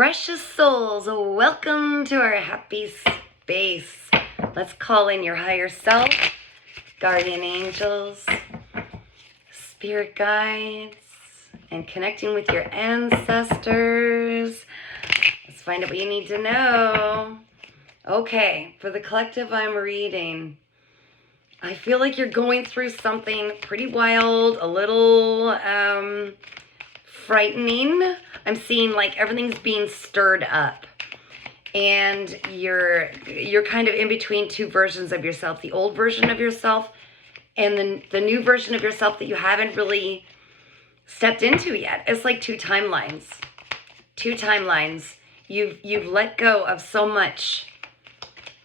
Precious souls, welcome to our happy space. Let's call in your higher self, guardian angels, spirit guides, and connecting with your ancestors. Let's find out what you need to know. Okay, for the collective I'm reading, I feel like you're going through something pretty wild, a little frightening. I'm seeing like everything's being stirred up, and you're kind of in between two versions of yourself, the old version of yourself and then the new version of yourself that you haven't really stepped into yet. It's like two timelines. You've let go of so much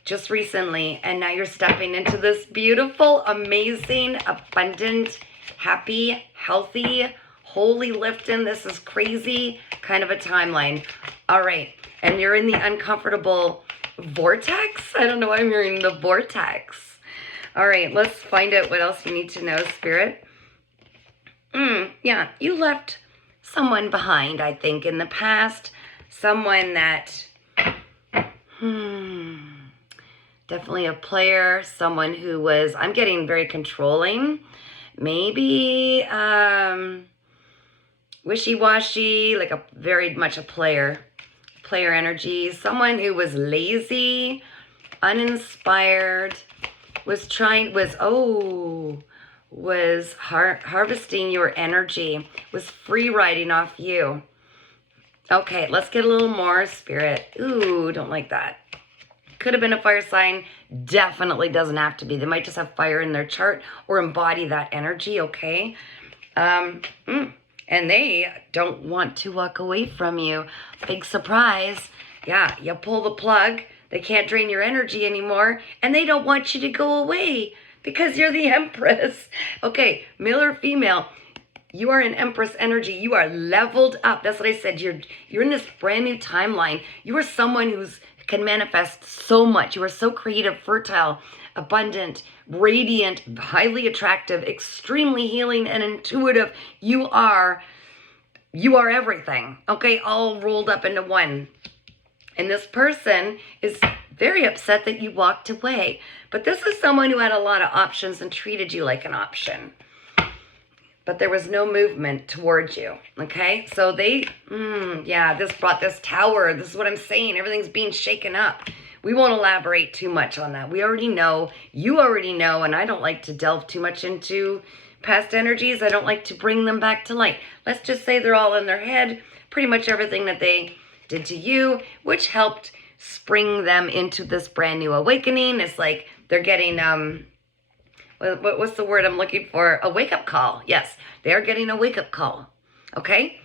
just recently, and now you're stepping into this beautiful, amazing, abundant, happy, healthy, holy lifting, this is crazy kind of a timeline. All right, and you're in the uncomfortable vortex? I don't know why I'm hearing the vortex. All right, let's find out what else you need to know, Spirit. Yeah, you left someone behind, I think, in the past. Someone that, definitely a player, someone who was, I'm getting very controlling, maybe wishy-washy, like a very much a player energy, someone who was lazy, uninspired, was harvesting your energy, was free riding off you. Okay, let's get a little more, Spirit. Ooh, don't like that. Could have been a fire sign, definitely doesn't have to be. They might just have fire in their chart or embody that energy, okay? And they don't want to walk away from you. Big surprise. Yeah, you pull the plug. They can't drain your energy anymore, and they don't want you to go away because you're the Empress. Okay, male or female, you are an Empress energy. You are leveled up. That's what I said. You're in this brand new timeline. You are someone who's can manifest so much. You are so creative, fertile, abundant, radiant, highly attractive, extremely healing and intuitive. You are everything, okay? All rolled up into one. And this person is very upset that you walked away. But this is someone who had a lot of options and treated you like an option. But there was no movement towards you, okay? So they, this brought this tower. This is what I'm saying. Everything's being shaken up. We won't elaborate too much on that. We already know. You already know, and I don't like to delve too much into past energies. I don't like to bring them back to light. Let's just say they're all in their head. Pretty much everything that they did to you, which helped spring them into this brand new awakening. It's like they're getting... what's the word I'm looking for? A wake-up call. Yes, they are getting a wake-up call. Okay?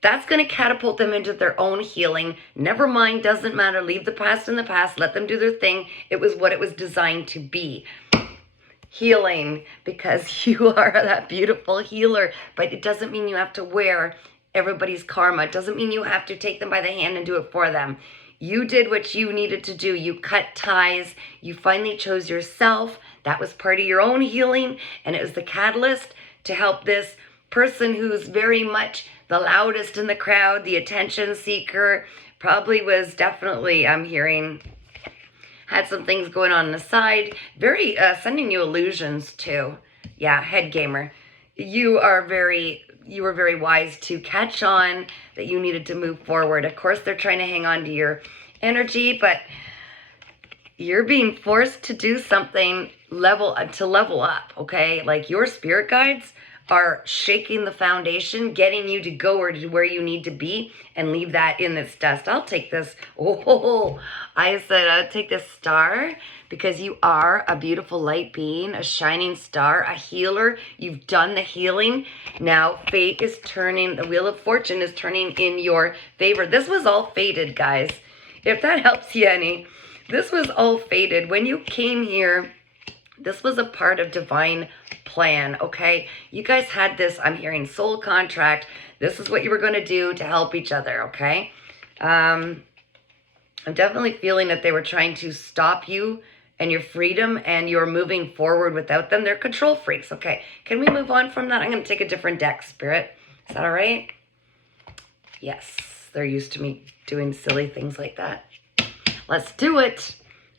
That's going to catapult them into their own healing. Never mind, doesn't matter. Leave the past in the past. Let them do their thing. It was what it was designed to be. Healing, because you are that beautiful healer. But it doesn't mean you have to wear everybody's karma. It doesn't mean you have to take them by the hand and do it for them. You did what you needed to do. You cut ties. You finally chose yourself. That was part of your own healing, and it was the catalyst to help this person who's very much the loudest in the crowd, the attention seeker, probably was definitely, I'm hearing, had some things going on the side, very, sending you illusions too. Yeah, head gamer. You were very wise to catch on that you needed to move forward. Of course, they're trying to hang on to your energy, but you're being forced to do something to level up, okay? Like your spirit guides are shaking the foundation, getting you to go where you need to be and leave that in this dust. I'll take this. I said I'll take this star because you are a beautiful light being, a shining star, a healer. You've done the healing. Now fate is turning, the wheel of fortune is turning in your favor. This was all fated, guys. If that helps you any. This was all fated. When you came here, this was a part of divine plan, okay? You guys had this, I'm hearing, soul contract. This is what you were going to do to help each other, okay? I'm definitely feeling that they were trying to stop you and your freedom, and you're moving forward without them. They're control freaks, okay? Can we move on from that? I'm going to take a different deck, Spirit. Is that all right? Yes. They're used to me doing silly things like that. Let's do it.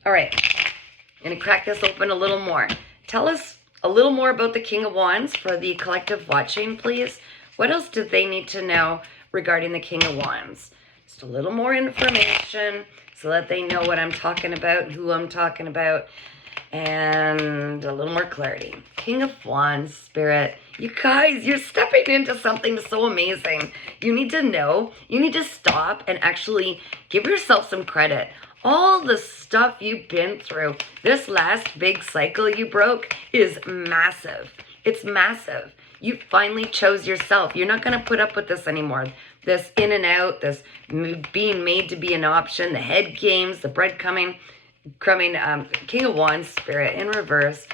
All right. I'm going to crack this open a little more. Tell us a little more about the King of Wands for the collective watching, please. What else do they need to know regarding the King of Wands? Just a little more information so that they know what I'm talking about, who I'm talking about, and a little more clarity. King of Wands, Spirit. You guys, you're stepping into something so amazing. You need to know, you need to stop and actually give yourself some credit. All the stuff you've been through, this last big cycle you broke is massive. It's massive. You finally chose yourself. You're not going to put up with this anymore. This in and out, this being made to be an option, the head games, the breadcrumbing, King of Wands, Spirit, in reverse.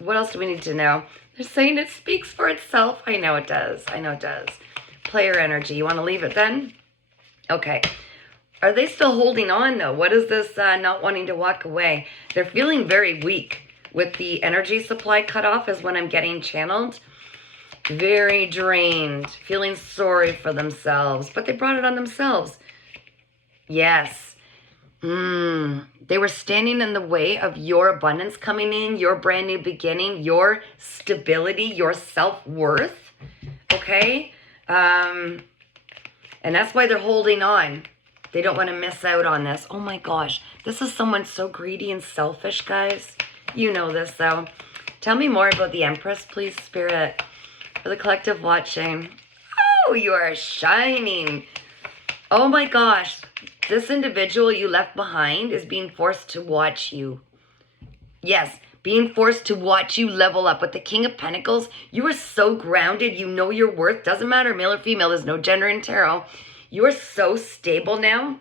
What else do we need to know? They're saying it speaks for itself. I know it does. I know it does. Player energy. You want to leave it then? Okay. Are they still holding on, though? What is this not wanting to walk away? They're feeling very weak with the energy supply cut off is when I'm getting channeled. Very drained, feeling sorry for themselves, but they brought it on themselves. Yes. They were standing in the way of your abundance coming in, your brand new beginning, your stability, your self-worth. Okay? And that's why they're holding on. They don't want to miss out on this. Oh my gosh. This is someone so greedy and selfish, guys. You know this, though. Tell me more about the Empress, please, Spirit. For the collective watching. Oh, you are shining. Oh my gosh. This individual you left behind is being forced to watch you. Yes, being forced to watch you level up. With the King of Pentacles, you are so grounded. You know your worth. Doesn't matter, male or female. There's no gender in tarot. You are so stable now.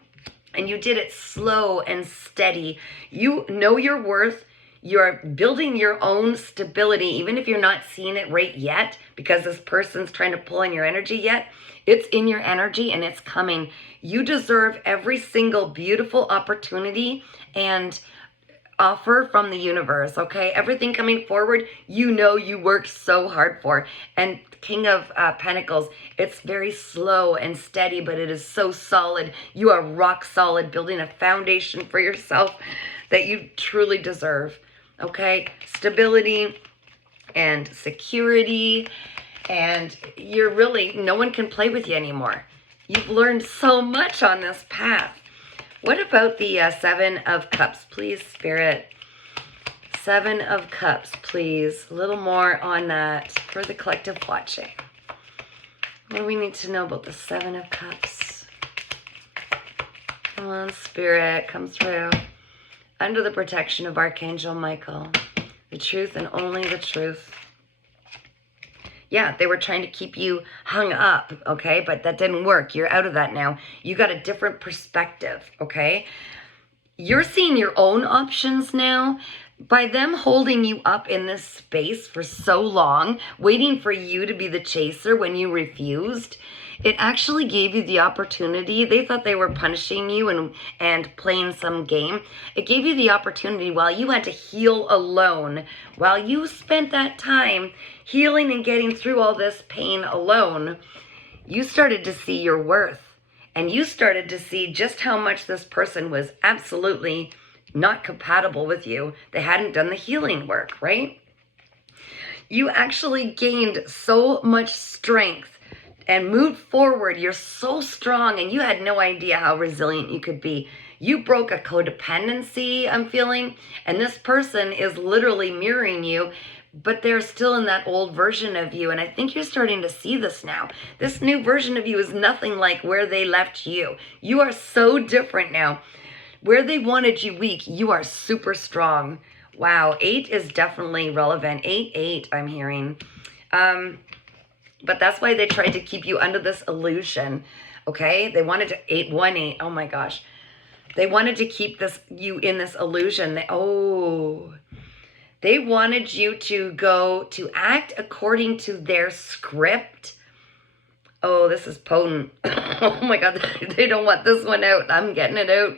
And you did it slow and steady. You know your worth. You're building your own stability, even if you're not seeing it right yet, because this person's trying to pull in your energy yet. It's in your energy and it's coming. You deserve every single beautiful opportunity and offer from the universe, okay? Everything coming forward, you know you worked so hard for. And King of Pentacles, it's very slow and steady, but it is so solid. You are rock solid, building a foundation for yourself that you truly deserve. Okay, stability and security, and you're really, no one can play with you anymore. You've learned so much on this path. What about the Seven of Cups, please, Spirit? Seven of Cups, please. A little more on that for the collective watching. What do we need to know about the Seven of Cups? Come on, Spirit, come through. Under the protection of Archangel Michael, the truth and only the truth. Yeah, they were trying to keep you hung up, okay? But that didn't work. You're out of that now. You got a different perspective, okay? You're seeing your own options now. By them holding you up in this space for so long, waiting for you to be the chaser when you refused, it actually gave you the opportunity. They thought they were punishing you and playing some game. It gave you the opportunity while you had to heal alone, while you spent that time healing and getting through all this pain alone, you started to see your worth. And you started to see just how much this person was absolutely not compatible with you. They hadn't done the healing work, right? You actually gained so much strength and moved forward. You're so strong, and you had no idea how resilient you could be. You broke a codependency, I'm feeling, and this person is literally mirroring you, but they're still in that old version of you, and I think you're starting to see this now. This new version of you is nothing like where they left you. You are so different now. Where they wanted you weak, you are super strong. Wow, 8 is definitely relevant. 8, I'm hearing. But that's why they tried to keep you under this illusion, okay? They wanted to 818. Oh my gosh. They wanted to keep you in this illusion. They wanted you to go to act according to their script. Oh, this is potent. Oh my God, they don't want this one out. I'm getting it out.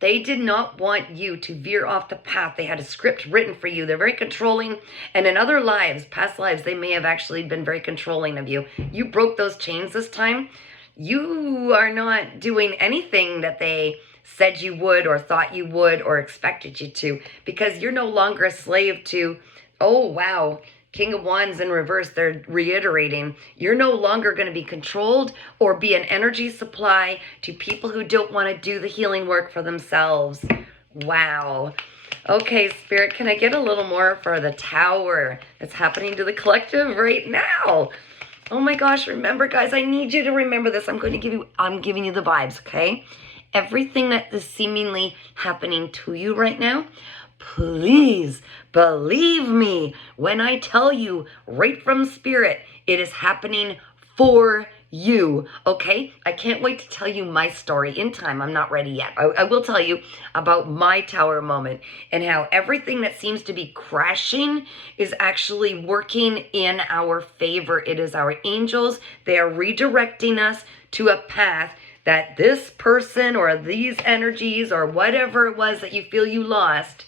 They did not want you to veer off the path. They had a script written for you. They're very controlling. And in other lives, past lives, they may have actually been very controlling of you. You broke those chains this time. You are not doing anything that they said you would or thought you would or expected you to, because you're no longer a slave to, oh, wow, King of Wands in reverse. They're reiterating. You're no longer going to be controlled or be an energy supply to people who don't want to do the healing work for themselves. Wow. Okay, Spirit, can I get a little more for the Tower that's happening to the collective right now? Oh my gosh, remember, guys, I need you to remember this. I'm giving you the vibes, okay? Everything that is seemingly happening to you right now, please believe me when I tell you right from Spirit, it is happening for you, okay? I can't wait to tell you my story in time. I'm not ready yet. I will tell you about my Tower moment and how everything that seems to be crashing is actually working in our favor. It is our angels. They are redirecting us to a path that this person or these energies or whatever it was that you feel you lost,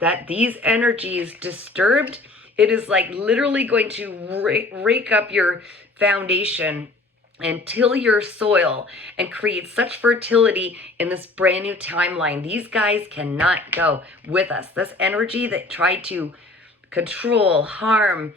that these energies disturbed, it is like literally going to rake up your foundation and till your soil and create such fertility in this brand new timeline. These guys cannot go with us. This energy that tried to control, harm,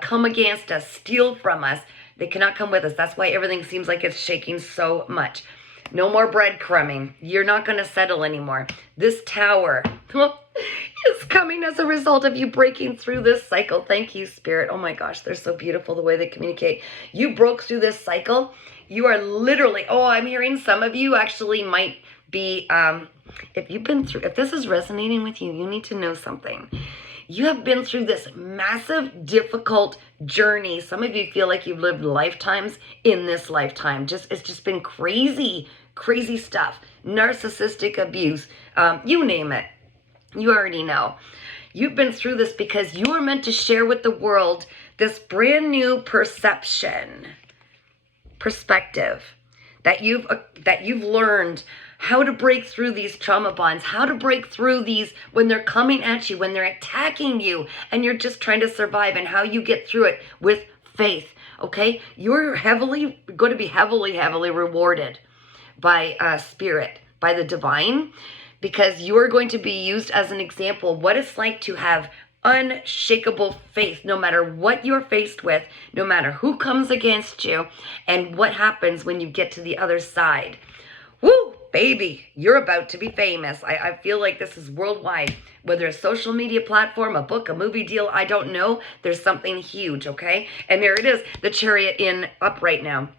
come against us, steal from us, they cannot come with us. That's why everything seems like it's shaking so much. No more breadcrumbing. You're not going to settle anymore. This Tower is coming as a result of you breaking through this cycle. Thank you, Spirit. Oh my gosh, they're so beautiful the way they communicate. You broke through this cycle. You are literally, oh, I'm hearing some of you actually might be, if this is resonating with you, you need to know something. You have been through this massive, difficult journey. Some of you feel like you've lived lifetimes in this lifetime. It's just been crazy, crazy stuff. Narcissistic abuse, you name it. You already know. You've been through this because you were meant to share with the world this brand new perspective that you've learned how to break through these trauma bonds, how to break through these when they're coming at you, when they're attacking you, and you're just trying to survive, and how you get through it with faith, okay? You're going to be heavily rewarded by Spirit, by the divine, because you are going to be used as an example of what it's like to have unshakable faith, no matter what you're faced with, no matter who comes against you, and what happens when you get to the other side. Woo, baby, you're about to be famous. I feel like this is worldwide. Whether a social media platform, a book, a movie deal, I don't know. There's something huge, okay? And there it is, the Chariot up right now.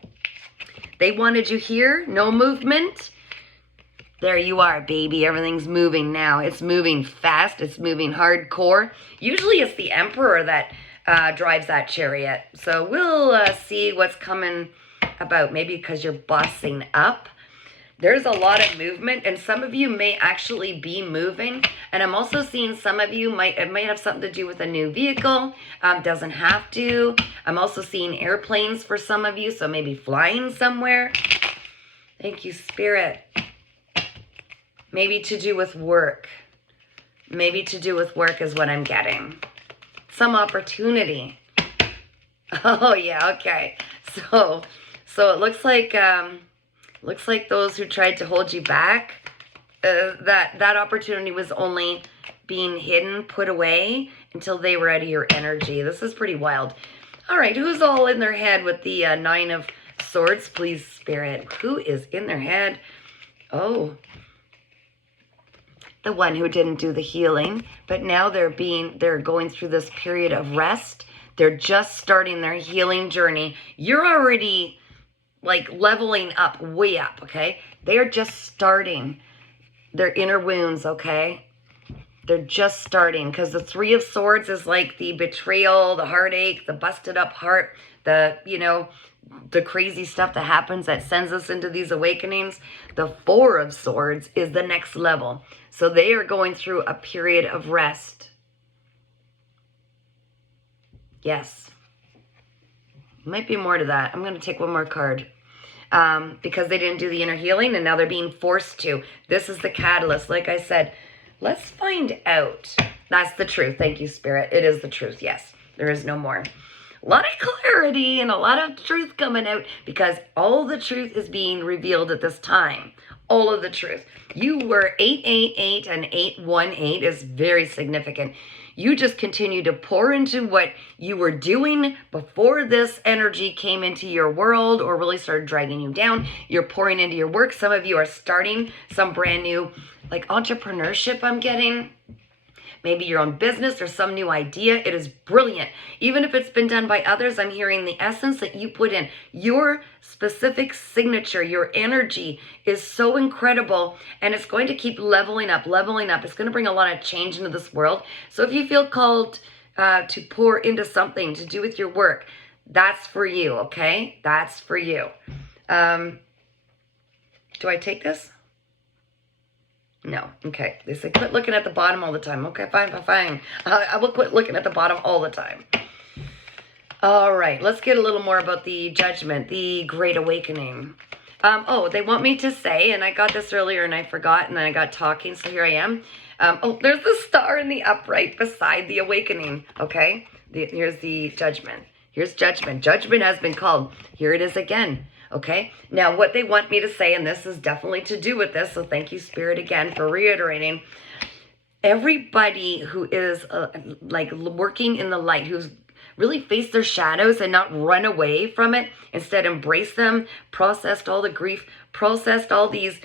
They wanted you here, no movement. There you are, baby. Everything's moving now. It's moving fast. It's moving hardcore. Usually it's the Emperor that drives that Chariot. So we'll see what's coming about. Maybe because you're bossing up. There's a lot of movement, and some of you may actually be moving. And I'm also seeing some of you it might have something to do with a new vehicle. Doesn't have to. I'm also seeing airplanes for some of you, so maybe flying somewhere. Thank you, Spirit. Maybe to do with work. Maybe to do with work is what I'm getting. Some opportunity. Oh yeah, okay. So it looks like those who tried to hold you back, that opportunity was only being hidden, put away until they were out of your energy. This is pretty wild. All right, who's all in their head with the Nine of Swords, please, Spirit? Who is in their head? Oh, the one who didn't do the healing, but now they're going through this period of rest. They're just starting their healing journey. You're already like leveling up, way up, okay? They are just starting their inner wounds, okay? They're just starting, because the Three of Swords is like the betrayal, the heartache, the busted up heart, the crazy stuff that happens that sends us into these awakenings. The Four of Swords is the next level. So they are going through a period of rest. Yes. Might be more to that. I'm going to take one more card. because they didn't do the inner healing, and now they're being forced to. This is the catalyst. Like I said, let's find out. That's the truth. Thank you, Spirit. It is the truth. Yes, there is no more. A lot of clarity and a lot of truth coming out, because all the truth is being revealed at this time. All of the truth. You were 888 and 818 is very significant. You just continue to pour into what you were doing before this energy came into your world or really started dragging you down. You're pouring into your work. Some of you are starting some brand new, like, entrepreneurship, I'm getting. Maybe your own business or some new idea. It is brilliant. Even if it's been done by others, I'm hearing the essence that you put in. Your specific signature, your energy is so incredible, and it's going to keep leveling up, leveling up. It's going to bring a lot of change into this world. So if you feel called to pour into something to do with your work, that's for you, okay? That's for you. Do I take this? No. Okay. They say quit looking at the bottom all the time. Okay, fine. I will quit looking at the bottom all the time. All right. Let's get a little more about the judgment, the Great Awakening. They want me to say, and I got this earlier and I forgot, and then I got talking, so here I am. There's the star in the upright beside the awakening. Okay. Here's the judgment. Here's judgment. Judgment has been called. Here it is again. Okay, now what they want me to say, and this is definitely to do with this, so thank you, Spirit, again, for reiterating. Everybody who is like working in the light, who's really faced their shadows and not run away from it, instead embrace them, processed all the grief, processed all these,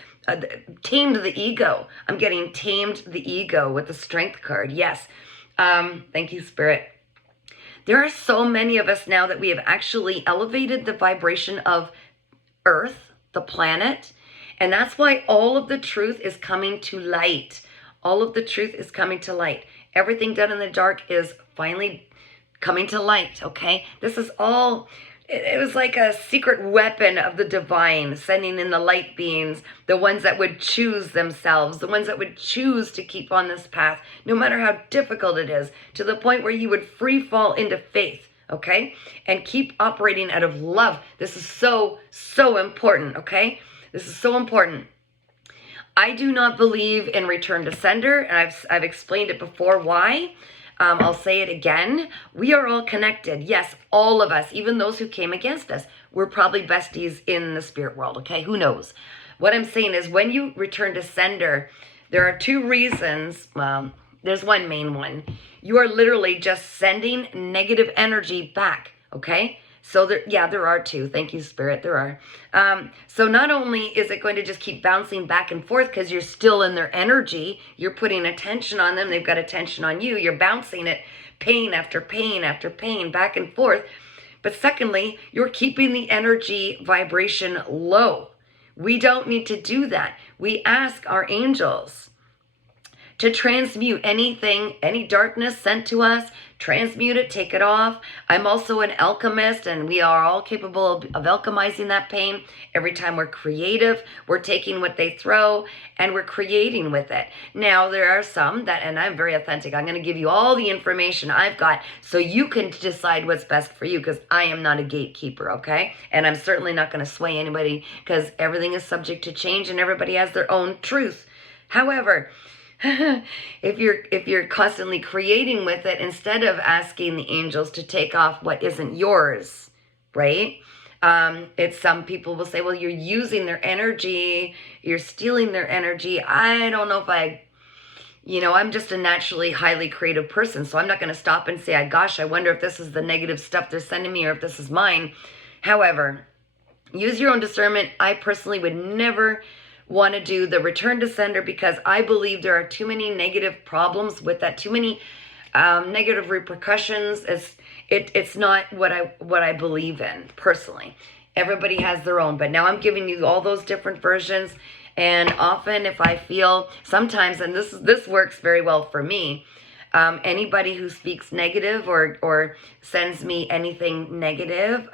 tamed the ego. I'm getting tamed the ego with the Strength card. Yes, thank you, Spirit. There are so many of us now that we have actually elevated the vibration of Earth, the planet, and that's why all of the truth is coming to light. All of the truth is coming to light. Everything done in the dark is finally coming to light, okay? This is all, it was like a secret weapon of the divine, sending in the light beings, the ones that would choose themselves, the ones that would choose to keep on this path, no matter how difficult it is, to the point where you would free fall into faith. Okay, and keep operating out of love. This is so important. Okay, this is so important. I do not believe in return to sender, and I've explained it before why. I'll say it again. We are all connected. Yes, all of us, even those who came against us. We're probably besties in the spirit world. Okay, who knows? What I'm saying is, when you return to sender, there are two reasons. Well, there's one main one. You are literally just sending negative energy back, okay? So there are two. Thank you, Spirit, there are. So not only is it going to just keep bouncing back and forth because you're still in their energy, you're putting attention on them, they've got attention on you, you're bouncing it, pain after pain after pain, back and forth. But secondly, you're keeping the energy vibration low. We don't need to do that. We ask our angels to transmute anything, any darkness sent to us, transmute it, take it off. I'm also an alchemist, and we are all capable of alchemizing that pain. Every time we're creative, we're taking what they throw and we're creating with it. Now, there are some that, and I'm very authentic, I'm going to give you all the information I've got so you can decide what's best for you, because I am not a gatekeeper, okay? And I'm certainly not going to sway anybody, because everything is subject to change and everybody has their own truth. However, if you're constantly creating with it, instead of asking the angels to take off what isn't yours, right? It's, some people will say, well, you're using their energy, you're stealing their energy. I don't know if I'm just a naturally highly creative person, so I'm not going to stop and say, gosh, I wonder if this is the negative stuff they're sending me or if this is mine. However, use your own discernment. I personally would never want to do the return to sender, because I believe there are too many negative problems with that, too many negative repercussions. It's not what I believe in personally. Everybody has their own, but now I'm giving you all those different versions. And often, if I feel sometimes, and this works very well for me, anybody who speaks negative or sends me anything negative,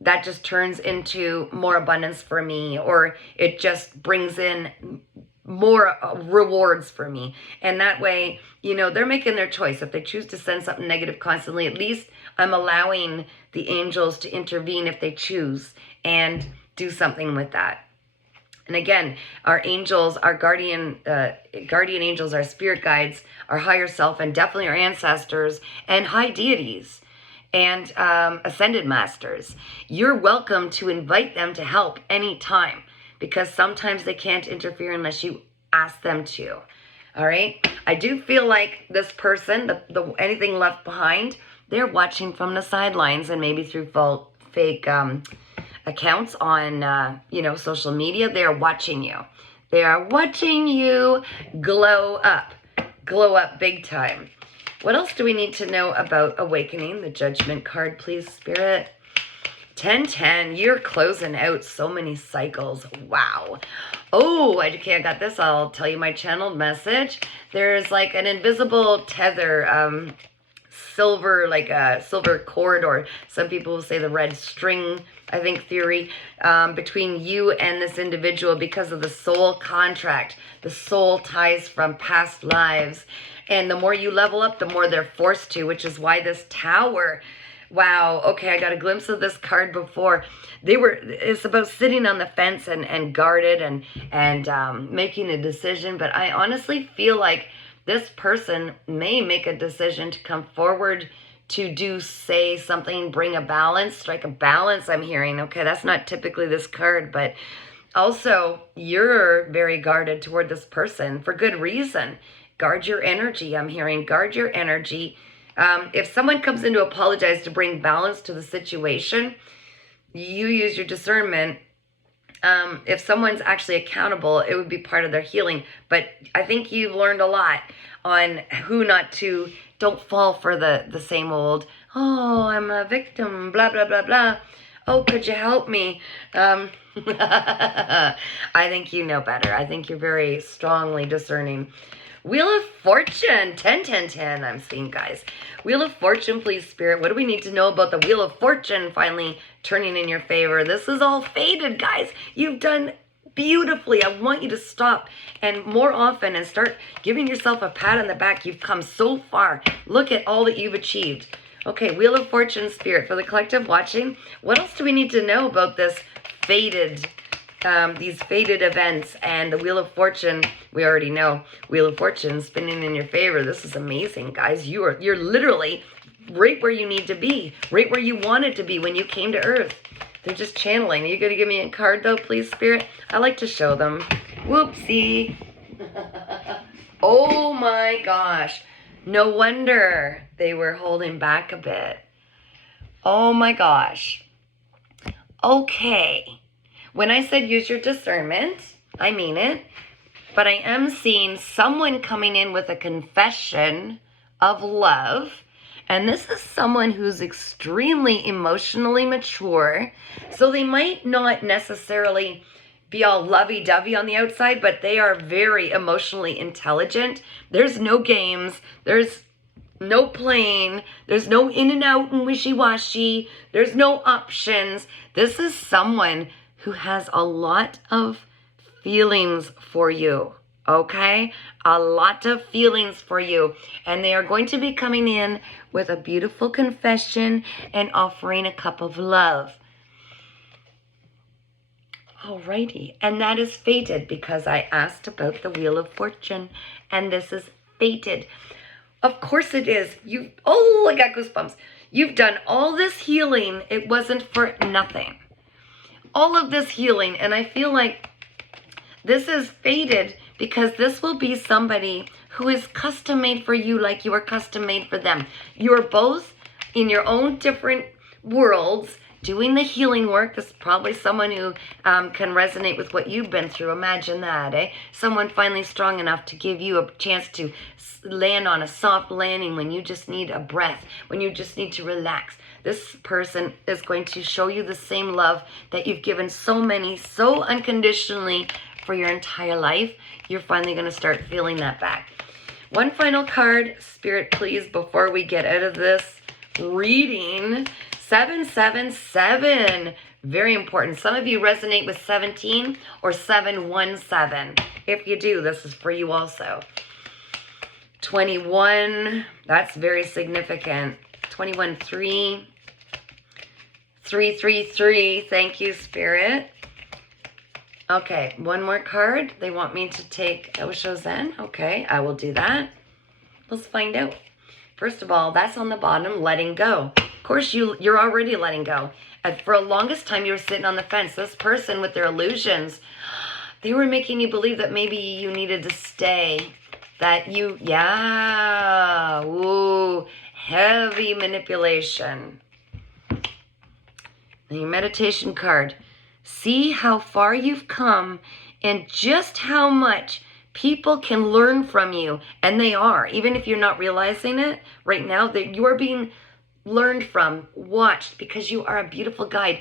that just turns into more abundance for me, or it just brings in more rewards for me. And that way, they're making their choice. If they choose to send something negative constantly, at least I'm allowing the angels to intervene if they choose. And do something with that. And again, our angels, our guardian angels, our spirit guides, our higher self, and definitely our ancestors and high deities and ascended masters. You're welcome to invite them to help anytime, because sometimes they can't interfere unless you ask them to. All right? I do feel like this person, the anything left behind, they're watching from the sidelines and maybe through fake accounts on, social media. They are watching you. They are watching you glow up big time. What else do we need to know about awakening? The Judgment card, please, Spirit. 1010, you're closing out so many cycles. Wow. Oh, okay, I got this. I'll tell you my channeled message. There's like an invisible tether, silver, like a silver cord, or some people will say the red string, I think, theory, between you and this individual because of the soul contract, the soul ties from past lives. And the more you level up, the more they're forced to, which is why this Tower. Wow, okay, I got a glimpse of this card before. It's about sitting on the fence and guarded and making a decision. But I honestly feel like this person may make a decision to come forward to say something, bring a balance, strike a balance, I'm hearing. Okay, that's not typically this card, but also you're very guarded toward this person for good reason. Guard your energy, I'm hearing. Guard your energy. If someone comes in to apologize to bring balance to the situation, you use your discernment. If someone's actually accountable, it would be part of their healing. But I think you've learned a lot on who not to. Don't fall for the same old, oh, I'm a victim, blah, blah, blah, blah. Oh, could you help me? I think you know better. I think you're very strongly discerning. Wheel of Fortune, 10, 10, 10, I'm seeing, guys. Wheel of Fortune, please, Spirit. What do we need to know about the Wheel of Fortune finally turning in your favor? This is all faded, guys. You've done beautifully. I want you to stop and more often and start giving yourself a pat on the back. You've come so far. Look at all that you've achieved. Okay, Wheel of Fortune, Spirit, for the collective watching, what else do we need to know about this faded these faded events? And the Wheel of Fortune, we already know. Wheel of Fortune spinning in your favor. This is amazing, guys. You're literally right where you need to be, right where you wanted to be when you came to Earth. They're just channeling. Are you going to give me a card, though, please, Spirit? I like to show them. Whoopsie. Oh, my gosh. No wonder they were holding back a bit. Oh, my gosh. Okay. When I said use your discernment, I mean it. But I am seeing someone coming in with a confession of love. And this is someone who's extremely emotionally mature. So they might not necessarily be all lovey-dovey on the outside, but they are very emotionally intelligent. There's no games. There's no playing. There's no in and out and wishy-washy. There's no options. This is someone who has a lot of feelings for you, okay? A lot of feelings for you. And they are going to be coming in with a beautiful confession and offering a cup of love. Alrighty, and that is fated because I asked about the Wheel of Fortune, and this is fated. Of course it is. I got goosebumps. You've done all this healing. It wasn't for nothing. All of this healing, and I feel like this is fated because this will be somebody who is custom made for you like you are custom made for them. You are both in your own different worlds doing the healing work. This is probably someone who can resonate with what you've been through. Imagine that, eh? Someone finally strong enough to give you a chance to land on a soft landing when you just need a breath, when you just need to relax. This person is going to show you the same love that you've given so many, so unconditionally for your entire life. You're finally going to start feeling that back. One final card, Spirit, please, before we get out of this reading. 777. Very important. Some of you resonate with 17 or 717. If you do, this is for you also. 21. That's very significant. 21-3. 333. Thank you, Spirit. Okay, one more card. They want me to take Osho Zen. Okay, I will do that. Let's find out. First of all, that's on the bottom, letting go. Of course, you're already letting go. For the longest time, you were sitting on the fence. This person with their illusions, they were making you believe that maybe you needed to stay. That you, yeah, ooh, heavy manipulation. And your meditation card. See how far you've come and just how much people can learn from you. And they are, even if you're not realizing it right now, that you are being learned from, watched, because you are a beautiful guide.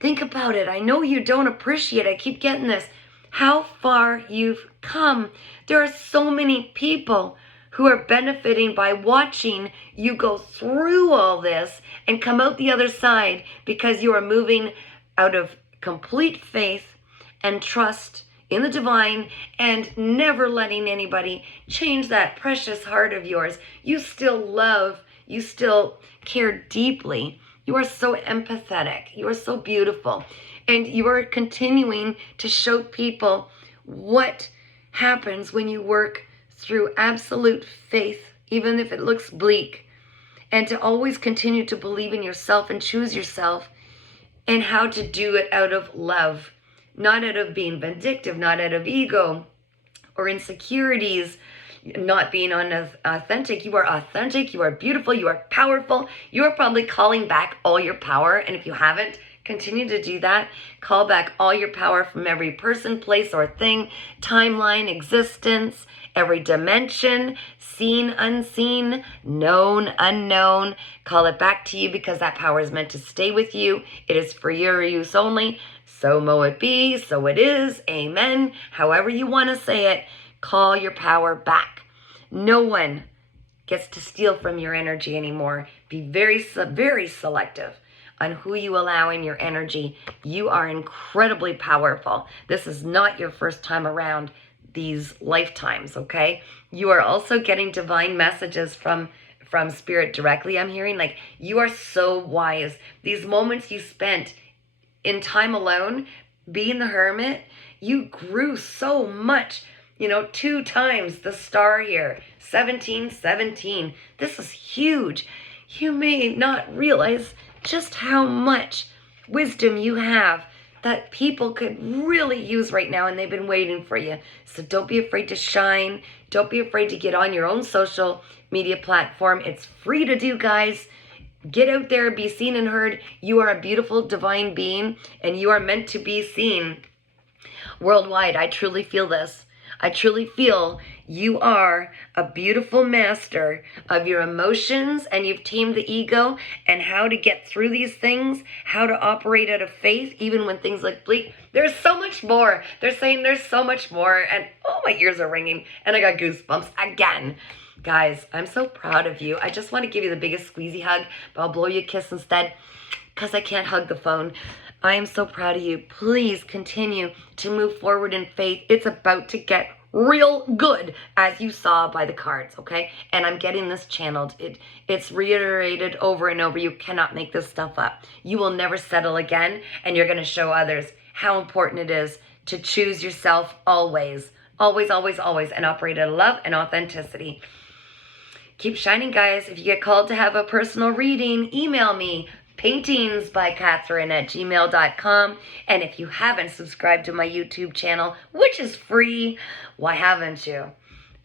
Think about it. I know you don't appreciate it. I keep getting this. How far you've come. There are so many people who are benefiting by watching you go through all this and come out the other side, because you are moving out of complete faith and trust in the divine and never letting anybody change that precious heart of yours. You still love, you still care deeply. You are so empathetic. You are so beautiful. And you are continuing to show people what happens when you work through absolute faith, even if it looks bleak. And to always continue to believe in yourself and choose yourself, and how to do it out of love. Not out of being vindictive, not out of ego or insecurities, not being authentic. You are authentic, you are beautiful, you are powerful. You are probably calling back all your power. And if you haven't, continue to do that. Call back all your power from every person, place, or thing, timeline, existence, every dimension, seen, unseen, known, unknown. Call it back to you, because that power is meant to stay with you. It is for your use only. So mo it be, so it is, amen. However you want to say it, call your power back. No one gets to steal from your energy anymore. Be very, very selective on who you allow in your energy. You are incredibly powerful. This is not your first time around these lifetimes, okay? You are also getting divine messages from Spirit directly. I'm hearing, like, you are so wise. These moments you spent in time alone, being the hermit, you grew so much. 2 times the star here, 1717. This is huge. You may not realize just how much wisdom you have that people could really use right now, and they've been waiting for you. So don't be afraid to shine. Don't be afraid to get on your own social media platform. It's free to do, guys. Get out there, be seen and heard. You are a beautiful divine being, and you are meant to be seen worldwide. I truly feel this. I truly feel you are a beautiful master of your emotions, and you've tamed the ego and how to get through these things, how to operate out of faith, even when things look bleak. There's so much more. They're saying there's so much more, and oh, my ears are ringing, and I got goosebumps again. Guys, I'm so proud of you. I just want to give you the biggest squeezy hug, but I'll blow you a kiss instead, because I can't hug the phone. I am so proud of you. Please continue to move forward in faith. It's about to get real good, as you saw by the cards, okay? And I'm getting this channeled. It's reiterated over and over. You cannot make this stuff up. You will never settle again, and you're going to show others how important it is to choose yourself always. Always, always, always, and operate out of love and authenticity. Keep shining, guys. If you get called to have a personal reading, email me, paintingsbycatherine@gmail.com. And if you haven't subscribed to my YouTube channel, which is free, why haven't you?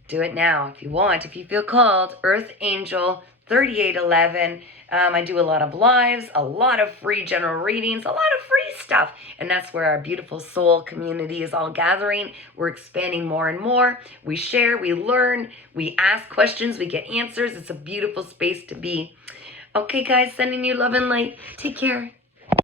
Do it now if you want. If you feel called, Earth Angel 3811. I do a lot of lives, a lot of free general readings, a lot of free stuff. And that's where our beautiful soul community is all gathering. We're expanding more and more. We share, we learn, we ask questions, we get answers. It's a beautiful space to be. Okay, guys, sending you love and light. Take care.